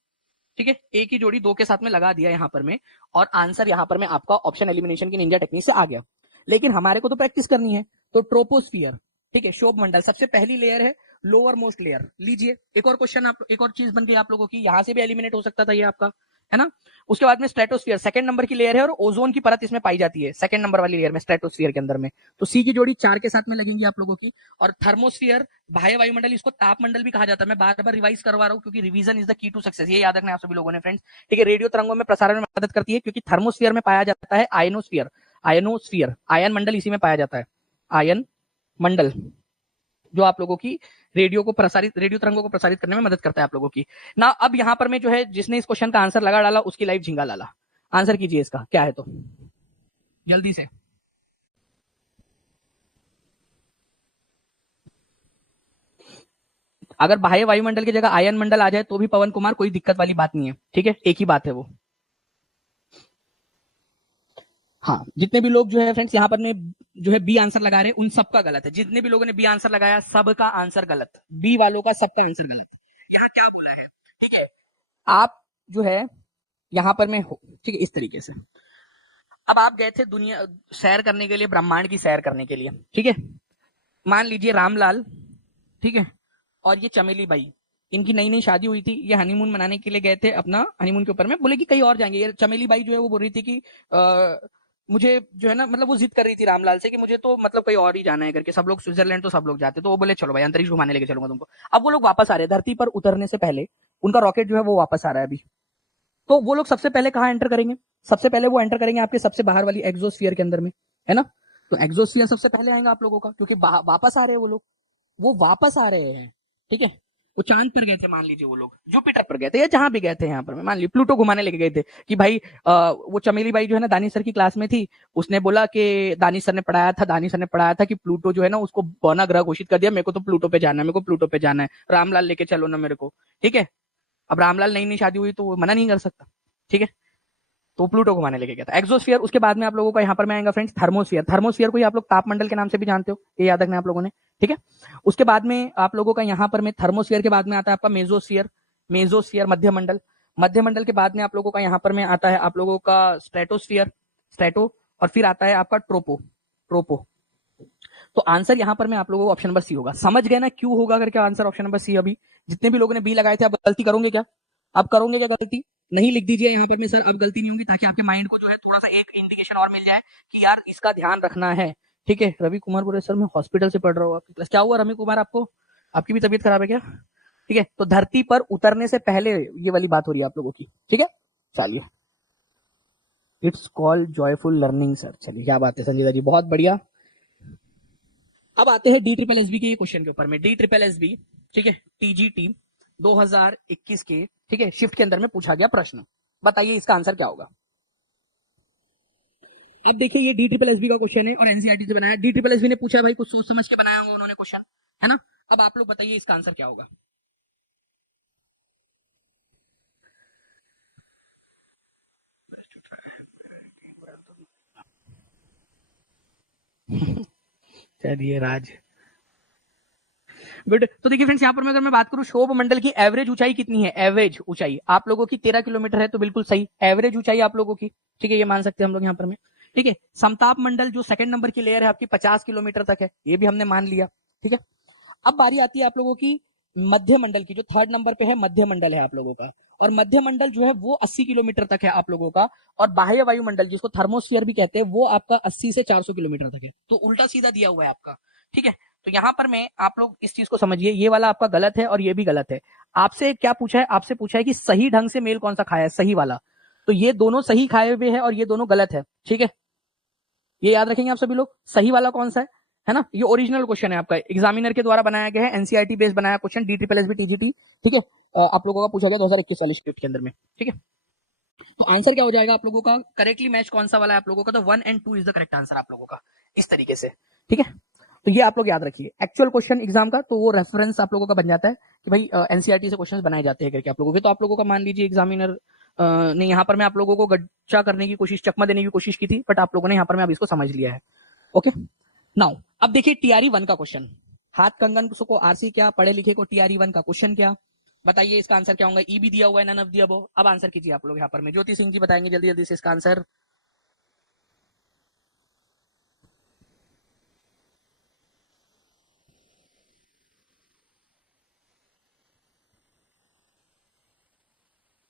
ठीक है, एक ही जोड़ी दो के साथ में लगा दिया यहाँ पर में, और आंसर यहाँ पर में आपका ऑप्शन एलिमिनेशन की निंजा टेक्निक से आ गया। लेकिन हमारे को तो प्रैक्टिस करनी है, तो ट्रोपोस्फियर, ठीक है, शोभ मंडल सबसे पहली लेयर है, लोअर मोस्ट लेयर लीजिए। एक और क्वेश्चन, आप एक और चीज बन गई आप लोगों की, यहां से भी एलिमिनेट हो सकता था ये आपका, है ना। उसके बाद में स्ट्रेटोस्फियर सेकंड नंबर की लेयर है, और ओजोन की परत इसमें पाई जाती है सेकंड नंबर वाली लेयर में, स्ट्रेटोस्फियर के अंदर में। तो सी की जोड़ी 4 के साथ में लगेंगी आप लोगों की। और थर्मोस्फियर बाह्य वायुमंडल, इसको तापमंडल भी कहा जाता है। मैं बार बार रिवाइज करवा रहा हूं क्योंकि revision is the key to success, ये याद रखना है आप सभी लोगों ने फ्रेंड्स, ठीक है। रेडियो तरंगों में प्रसारण में मदद करती है, क्योंकि थर्मोस्फियर में पाया जाता है आयनोस्फियर, आयनोस्फियर आयन मंडल इसी में पाया जाता है, आयन मंडल, जो आप लोगों की रेडियो को प्रसारित, रेडियो तरंगों को प्रसारित करने में मदद करता है आप लोगों की ना। अब यहां पर मैं जो है, जिसने इस क्वेश्चन का आंसर लगा डाला उसकी लाइफ झिंगा लाला। आंसर कीजिए इसका क्या है, तो जल्दी से। अगर बाह्य वायुमंडल की जगह आयन मंडल आ जाए तो भी पवन कुमार कोई दिक्कत वाली बात नहीं है, ठीक है, एक ही बात है वो। हाँ, जितने भी लोग जो है फ्रेंड्स यहाँ पर में जो है बी आंसर लगा रहे हैं उन सबका गलत है। जितने भी लोगों ने बी आंसर लगाया सबका आंसर गलत, बी वालों का सबका आंसर गलत। यहाँ क्या बोला है, ठीक है, आप जो है यहाँ पर में हो, ठीक है, इस तरीके से। अब आप गए थे दुनिया सैर करने के लिए, ब्रह्मांड की सैर करने के लिए, ठीक है। मान लीजिए रामलाल, ठीक है, और ये चमेली बाई, इनकी नई नई शादी हुई थी, ये हनीमून मनाने के लिए गए थे अपना हनीमून के ऊपर में, बोले कि कहीं और जाएंगे। ये चमेली बाई जो है वो बोल रही थी कि मुझे जो है ना, मतलब वो जिद कर रही थी रामलाल से कि मुझे तो मतलब कहीं और ही जाना है करके। सब लोग स्विट्जरलैंड तो सब लोग जाते, तो वो बोले चलो भाई अंतरिक्ष घुमाने लेके चलूंगा तुमको। अब वो लोग वापस आ रहे हैं, धरती पर उतरने से पहले उनका रॉकेट जो है वो वापस आ रहा है अभी। तो वो लोग सबसे पहले कहाँ एंटर करेंगे? सबसे पहले वो एंटर करेंगे आपके सबसे बाहर वाली एक्सोस्फीयर के अंदर में, है ना। तो एक्सोस्फीयर सबसे पहले आएगा आप लोगों का, क्योंकि वापस आ रहे हैं वो लोग, वो वापस आ रहे हैं, ठीक है। वो चांद पर गए थे मान लीजिए, वो लोग जुपिटर पर गए थे या जहां भी गए थे, यहाँ पर मान लीजिए प्लूटो घुमाने लेके गए थे कि भाई वो चमेली बाई जो है ना दानी सर की क्लास में थी, उसने बोला कि दानी सर ने पढ़ाया था कि प्लूटो जो है ना उसको बौना ग्रह घोषित कर दिया, मेरे को तो प्लूटो पे जाना है, मेरे को प्लूटो पे जाना है, रामलाल लेके चलो ना मेरे को, ठीक है। अब रामलाल नई नई शादी हुई तो वो मना नहीं कर सकता, ठीक है। तो प्लूटो घुमाने लेके गया था। एक्सोस्फीयर, उसके बाद में आप लोगों का यहाँ पर मैं आएगा फ्रेंड्स थर्मोस्फीयर। थर्मोस्फीयर को आप लोग तापमंडल के नाम से भी जानते हो, ये याद रखना आप लोगों ने, ठीक है। उसके बाद में आप लोगों का यहाँ पर में थर्मोस्फीयर के बाद में आता है आपका मेजोस्फीयर, मेजोस्फीयर मध्यमंडल, मध्यमंडल के बाद में आप लोगों का यहाँ पर में आता है आप लोगों का स्ट्रेटोस्फीयर, स्ट्रेटो, और फिर आता है आपका ट्रोपो, ट्रोपो। तो आंसर यहाँ पर में आप लोगों को ऑप्शन नंबर सी होगा। समझ गए ना क्यों होगा करके आंसर ऑप्शन नंबर सी। अभी जितने भी लोगों ने बी लगाए थे, आप गलती करोगे क्या? आप करोगे क्या गलती? नहीं लिख दीजिए यहाँ पर में सर, अब गलती नहीं होगी, ताकि आपके माइंड को जो है थोड़ा सा एक इंडिकेशन और मिल जाए कि यार इसका ध्यान रखना है, ठीक है। रवि कुमार बोले सर मैं हॉस्पिटल से पढ़ रहा हूँ आपकी क्लास। क्या हुआ रवि कुमार, आपको आपकी भी तबीयत खराब है क्या? ठीक है, तो धरती पर उतरने से पहले ये वाली बात हो रही है आप लोगों की, ठीक है। चलिए, it's called joyful learning sir. चलिए क्या बात है संजीदा जी, बहुत बढ़िया। अब आते हैं डी ट्रिपल एस बी के क्वेश्चन के ऊपर में। डी ट्रिपल एस बी, ठीक है, टीजीटी 2021 के, ठीक है, शिफ्ट के अंदर में पूछा गया प्रश्न। बताइए इसका आंसर क्या होगा। अब देखिए ये डी ट्रिपल एस बी का क्वेश्चन है और एनसीईआरटी से बनाया। डी ट्रिपल एस बी ने पूछा भाई, कुछ सोच समझ के बनाया होगा उन्होंने क्वेश्चन, है ना। अब आप लोग बताइए इसका आंसर क्या होगा। चलिए राज, गुड। तो देखिए फ्रेंड्स, यहाँ पर मैं अगर मैं बात करूं शोभ मंडल की एवरेज ऊंचाई कितनी है, एवरेज ऊंचाई आप लोगों की 13 किलोमीटर है, तो बिल्कुल सही एवरेज ऊंचाई आप लोगों की, ठीक है, ये मान सकते हैं हम लोग यहाँ पर में, ठीक है। समताप मंडल जो सेकंड नंबर की लेयर है आपकी 50 किलोमीटर तक है, ये भी हमने मान लिया, ठीक है। अब बारी आती है आप लोगों की मध्य मंडल की, जो थर्ड नंबर पे है मध्य मंडल है आप लोगों का, और मध्य मंडल जो है वो 80 किलोमीटर तक है आप लोगों का। और बाह्य वायुमंडल जिसको थर्मोस्फीयर भी कहते हैं वो आपका 80 से 400 किलोमीटर तक है, तो उल्टा सीधा दिया हुआ है आपका, ठीक है। तो यहाँ पर मैं आप लोग इस चीज को समझिए, ये वाला आपका गलत है और ये भी गलत है। आपसे क्या पूछा है, आपसे पूछा है कि सही ढंग से मेल कौन सा खाया है, सही वाला। तो ये दोनों सही खाए हुए हैं और ये दोनों गलत है, ठीक है। ये याद रखेंगे आप सभी लोग, सही वाला कौन सा है ना। ये ओरिजिनल क्वेश्चन है आपका, एग्जामिनर के द्वारा बनाया गया है, एनसीईआरटी बेस्ड बनाया क्वेश्चन, DSSB TGT, ठीक है। आप लोगों का पूछा गया 2021 वाले स्क्रिप्ट के अंदर में, ठीक है। तो आंसर क्या हो जाएगा आप लोगों का, करेक्टली मैच कौन सा वाला है आप लोगों का, तो 1 और 2 इज द करेक्ट आंसर आप लोगों का, इस तरीके से, ठीक है। तो ये आप लोग याद रखिए, एक्चुअल क्वेश्चन एग्जाम का तो वो रेफरेंस आप लोगों का बन जाता है कि भाई एनसीईआरटी से क्वेश्चंस बनाए जाते हैं करके आप लोगों के। तो आप लोगों का मान लीजिए एग्जामिनर ने यहाँ पर मैं आप लोगों को गच्चा करने की कोशिश, चकमा देने की कोशिश की थी, बट आप लोगों ने यहाँ पर मैं अब इसको समझ लिया है, ओके। नाउ अब देखिए TRE 1 का क्वेश्चन, हाथ कंगन को आरसी क्या, पढ़े लिखे को TRE 1 का क्वेश्चन क्या, बताइए इसका आंसर क्या होगा। ई भी दिया हुआ है, नन ऑफ द अबव। अब आंसर कीजिए आप लोग यहाँ पर में, ज्योति सिंह जी बताएंगे जल्दी जल्दी से इसका आंसर।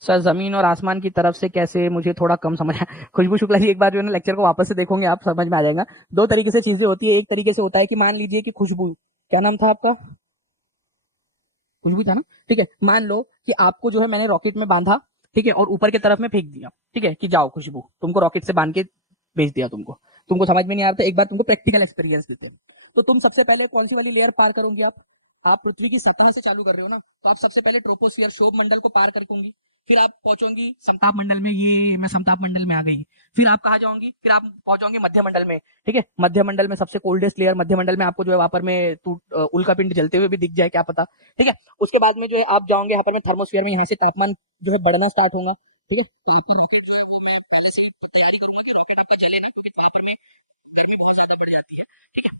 सर जमीन और आसमान की तरफ से कैसे, मुझे थोड़ा कम समझ आया। खुशबू शुक्ला जी एक बार जो है ना लेक्चर को वापस से देखोगे आप समझ में आ जाएगा। दो तरीके से चीजें होती है, एक तरीके से होता है कि मान लीजिए कि खुशबू, क्या नाम था आपका, खुशबू था ना, ठीक है। मान लो कि आपको जो है मैंने रॉकेट में बांधा, ठीक है, और ऊपर की तरफ में फेंक दिया, ठीक है, कि जाओ खुशबू, तुमको रॉकेट से बांध के भेज दिया, तुमको समझ में नहीं आ रहा था, एक बार तुमको प्रैक्टिकल एक्सपीरियंस देते हैं। तो तुम सबसे पहले कौन सी वाली लेयर पार करोगी आप पृथ्वी की सतह से चालू कर रहे हो ना, तो आप सबसे पहले ट्रोपोस्फियर शोभ मंडल को पार करोगी, फिर आप पहुंचोगी समताप मंडल में, ये मैं समताप मंडल में आ गई। फिर आप कहाँ जाओगी, फिर आप पहुंचोगे मध्य मंडल में, ठीक है। मध्य मंडल में सबसे कोल्डेस्ट लेयर मध्य मंडल में, आपको जो है वहां पर में उल्का पिंड जलते हुए भी दिख जाए, क्या पता, ठीक है। उसके बाद में जो है आप जाओगे यहाँ पर में थर्मोस्फीयर में, यहाँ से तापमान जो है बढ़ना स्टार्ट होगा, ठीक है। तो आपका रॉकेट जो है पहले से तैयारी करूंगा कि रॉकेट आपका चले ना, क्योंकि वहां पर में गर्मी बहुत ज्यादा बढ़ जाती है, ठीक है।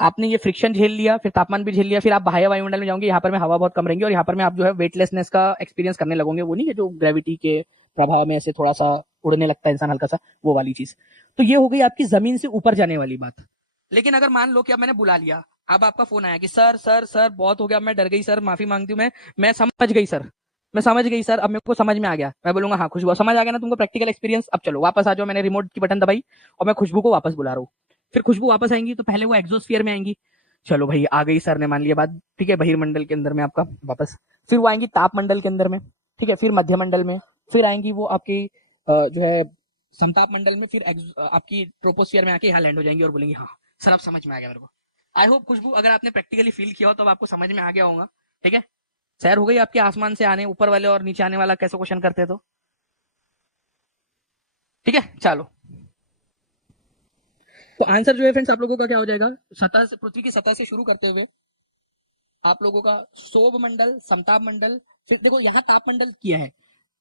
आपने ये फ्रिक्शन झेल लिया, फिर तापमान भी झेल लिया, फिर आप बाह्य वायुमंडल में जाओगे, यहाँ पर में हवा बहुत कम रहेंगी और यहाँ पर में आप जो है वेटलेसनेस का एक्सपीरियंस करने लगोगे, वो नहीं है जो ग्रेविटी के प्रभाव में ऐसे थोड़ा सा उड़ने लगता है इंसान हल्का सा, वो वाली चीज। तो ये हो गई आपकी जमीन से ऊपर जाने वाली बात। लेकिन अगर मान लो कि अब मैंने बुला लिया, अब आपका फोन आया कि सर सर सर बहुत हो गया, मैं डर गई सर, माफी मांगती हूँ, मैं समझ गई सर, मैं समझ गई सर, अब मेरे को समझ में आ गया, मैं बोलूंगा हाँ खुशबू समझ आ गया ना तुमको प्रैक्टिकल एक्सपीरियंस, अब चलो वापस आ जाओ, मैंने रिमोट की बटन दबाई और मैं खुशबू को वापस बुला रहा हूँ। फिर खुशबू वापस आएंगी तो पहले वो एग्जोस्फीयर में आएंगी, चलो भाई आ गई सर ने मान लिया बात, ठीक है, बहिर्मंडल के अंदर में आपका वापस, फिर वो आएंगी ताप मंडल के अंदर में, ठीक है, फिर मध्य मंडल में, फिर आएंगी वो आपकी जो है समताप मंडल में, फिर आपकी ट्रोपोस्फीयर में आके यहाँ लैंड हो जाएंगी और बोलेंगी हाँ सर अब समझ में आ गया मेरे को। आई होप खुशबू अगर आपने प्रैक्टिकली फील किया हो तो आपको समझ में आ गया होगा, ठीक है। सैर हो गई आपके आसमान से आने, ऊपर वाले और नीचे आने वाला कैसे क्वेश्चन करते तो, ठीक है। चलो तो आंसर जो है फ्रेंड्स आप लोगों का क्या हो जाएगा, सतह से, पृथ्वी की सतह से शुरू करते हुए आप लोगों का शोभ मंडल, समताप मंडल, फिर देखो यहाँ ताप मंडल किया है,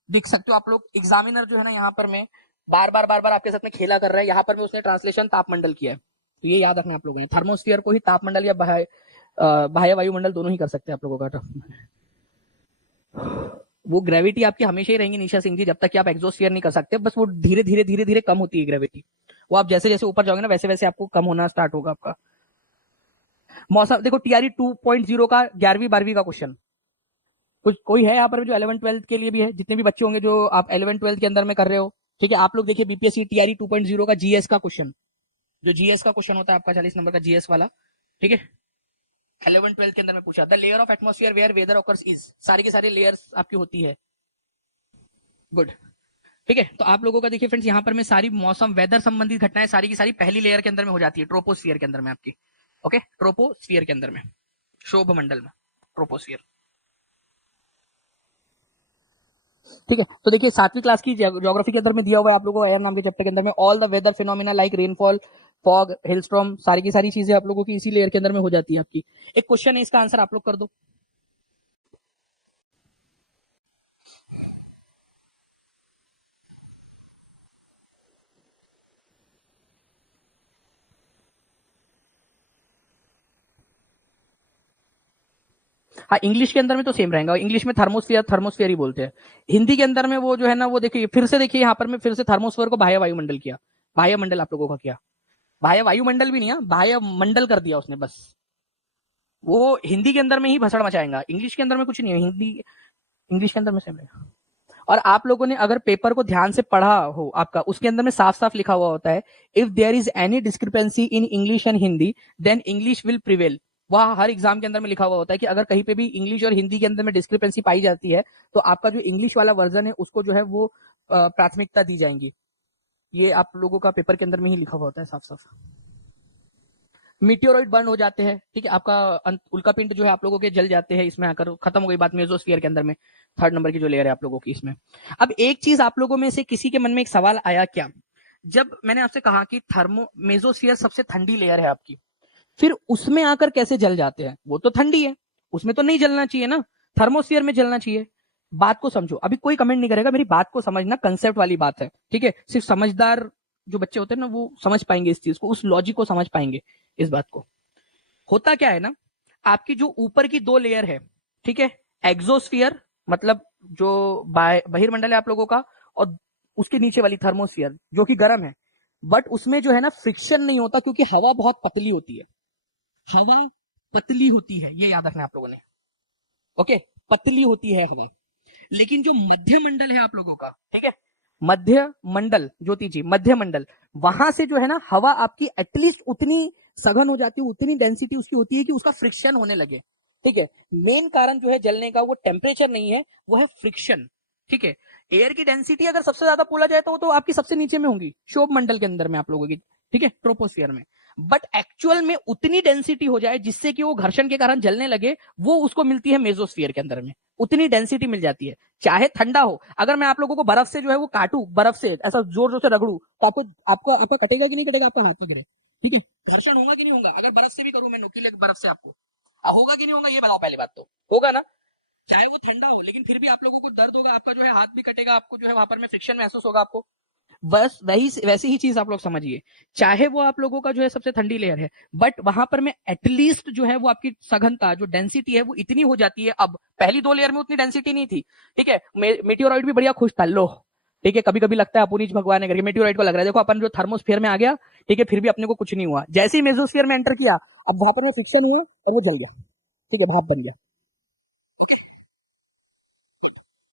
देख सकते हो आप लोग, एग्जामिनर जो है ना यहाँ पर में बार बार आपके साथ में खेला कर रहा है, यहाँ पर में उसने ट्रांसलेशन तापमंडल किया है, तो ये याद रखना आप लोगों ने, थर्मोस्फीयर को ही तापमंडल या बाह्य वायुमंडल दोनों ही कर सकते हैं आप लोगों का। वो ग्रेविटी आपकी हमेशा ही रहेंगी निशा सिंह जी, जब तक कि आप एग्जोस्फीयर नहीं कर सकते, बस वो धीरे धीरे कम होती है ग्रेविटी, वो आप जैसे जैसे ऊपर जाओगे ना वैसे वैसे आपको कम होना स्टार्ट होगा आपका। मौसम देखो TRE 2.0 का 11वीं 12वीं का क्वेश्चन, कुछ कोई है यहाँ पर जो 11th 12th के लिए भी है, जितने भी बच्चे होंगे जो आप 11th 12th के अंदर में कर रहे हो, ठीक है। आप लोग देखिए BPSC TRE 2.0 का GS का क्वेश्चन, जो GS का क्वेश्चन होता है आपका 40 नंबर का GS वाला, ठीक है, 11th 12th के अंदर में पूछा, the layer of atmosphere where weather occurs is, सारी की सारी लेयर्स आपकी होती है, गुड, ठीक है। तो आप लोगों का देखिए फ्रेंड्स यहाँ पर में सारी मौसम वेदर संबंधित घटनाएं सारी की सारी पहली लेयर के अंदर में हो जाती है, ट्रोपोस्फियर के अंदर में आपकी, ओके, ट्रोपोस्फियर के अंदर में, शोभ मंडल में, ट्रोपोस्फियर, ठीक है। तो देखिए 7वीं क्लास की ज्योग्राफी के अंदर में दिया हुआ है आप लोगों को एयर नाम के चैप्टर के अंदर में, all the weather phenomena like rainfall, fog, hailstorm, सारी की सारी चीजें आप लोगों की इसी लेयर के अंदर में हो जाती है आपकी। एक क्वेश्चन है, इसका आंसर आप लोग कर दो। हाँ इंग्लिश के अंदर में तो सेम रहेगा, इंग्लिश में थर्मोस्फियर थर्मोस्फियर ही बोलते हैं, हिंदी के अंदर में वो जो है ना वो देखिए फिर से देखिए यहाँ पर मैं फिर से थर्मोस्फियर को बाह्य वायुमंडल किया, बाह्य मंडल आप लोगों का किया, बाह्य वायुमंडल भी नहीं है, बाह्य मंडल कर दिया उसने बस, वो हिंदी के अंदर में ही भसड़ मचाएगा, इंग्लिश के अंदर में कुछ नहीं है, हिंदी इंग्लिश के अंदर में सेम रहेगा। और आप लोगों ने अगर पेपर को ध्यान से पढ़ा हो आपका, उसके अंदर में साफ साफ लिखा हुआ होता है, if there is any discrepancy in English and Hindi then English will prevail. वह हर एग्जाम के अंदर में लिखा हुआ होता है कि अगर कहीं पे भी इंग्लिश और हिंदी के अंदर में डिस्क्रिपेंसी पाई जाती है तो आपका जो इंग्लिश वाला वर्जन है उसको जो है वो प्राथमिकता दी जाएंगी। ये आप लोगों का पेपर के अंदर में ही लिखा हुआ होता है साफ साफ। मीटियोरॉइड बर्न हो जाते हैं, ठीक है, आपका उल्का पिंड जो है आप लोगों के जल जाते हैं, इसमें आकर खत्म हो गई बात मेसोस्फीयर के अंदर में, थर्ड नंबर की जो लेयर है आप लोगों की इसमें। अब एक चीज आप लोगों में से किसी के मन में एक सवाल आया क्या, जब मैंने आपसे कहा कि मेसोस्फीयर सबसे ठंडी लेयर है आपकी, फिर उसमें आकर कैसे जल जाते हैं? वो तो ठंडी है, उसमें तो नहीं जलना चाहिए ना, थर्मोस्फीयर में जलना चाहिए। बात को समझो, अभी कोई कमेंट नहीं करेगा, मेरी बात को समझना, कंसेप्ट वाली बात है, ठीक है। सिर्फ समझदार जो बच्चे होते हैं ना वो समझ पाएंगे इस चीज को, उस लॉजिक को समझ पाएंगे इस बात को। होता क्या है ना, आपकी जो ऊपर की दो लेयर है, ठीक है, एक्सोस्फीयर मतलब जो बहिर्मंडल है आप लोगों का, और उसके नीचे वाली थर्मोस्फीयर जो कि गर्म है, बट उसमें जो है ना फ्रिक्शन नहीं होता क्योंकि हवा बहुत पतली होती है। हवा पतली होती है, ये याद रखना आप लोगों ने, ओके, पतली होती है हवा। लेकिन जो मध्य मंडल है आप लोगों का, ठीक है, मध्य मंडल, ज्योति जी, मध्य मंडल, वहां से जो है ना हवा आपकी एटलीस्ट उतनी सघन हो जाती है, उतनी डेंसिटी उसकी होती है कि उसका फ्रिक्शन होने लगे, ठीक है। मेन कारण जो है जलने का वो टेम्परेचर नहीं है, वो है फ्रिक्शन, ठीक है। एयर की डेंसिटी अगर सबसे ज्यादा बोला जाए तो वो तो आपकी सबसे नीचे में होगी, शोभ मंडल के अंदर में आप लोगों की, ठीक है, ट्रोपोस्फियर में। बट एक्चुअल में उतनी डेंसिटी हो जाए जिससे कि वो घर्षण के कारण जलने लगे, वो उसको मिलती है मेसोस्फीयर के अंदर में, उतनी डेंसिटी मिल जाती है। चाहे ठंडा हो, अगर मैं आप लोगों को बर्फ से जो है वो काटू, बर्फ से ऐसा जोर जोर से रगड़ू, तो आपको आपका आपका कटेगा कि नहीं कटेगा, आपका हाथ वगैरह, ठीक है, घर्षण होगा कि नहीं होगा? अगर बर्फ से भी करूं मैं नुकीले बर्फ से आपको, होगा कि नहीं होगा, ये बताओ पहले बात तो, होगा ना? चाहे वो ठंडा हो लेकिन फिर भी आप लोगों को दर्द होगा, आपका जो है हाथ भी कटेगा, आपको जो है वहां पर में फ्रिक्शन महसूस होगा आपको। बस वैसी ही चीज आप लोग समझिए, चाहे वो आप लोगों का जो है सबसे ठंडी लेयर है, बट वहां पर में एटलीस्ट जो है वो आपकी सघनता, जो डेंसिटी है वो इतनी हो जाती है। अब पहली दो लेयर में उतनी डेंसिटी नहीं थी, ठीक है, मेटियोरॉइड भी बढ़िया खुश था, लो, ठीक है, कभी कभी लगता है अपुनीच भगवान ने करके मेटियोरॉइड को लग रहा है, देखो अपन जो थर्मोस्फीयर में आ गया, ठीक है, फिर भी अपने को कुछ नहीं हुआ। जैसे ही मेसोस्फीयर में एंटर किया, अब वहां पर वो फ्रिक्शन हुआ और वो जल गया, ठीक है, भाप बन गया।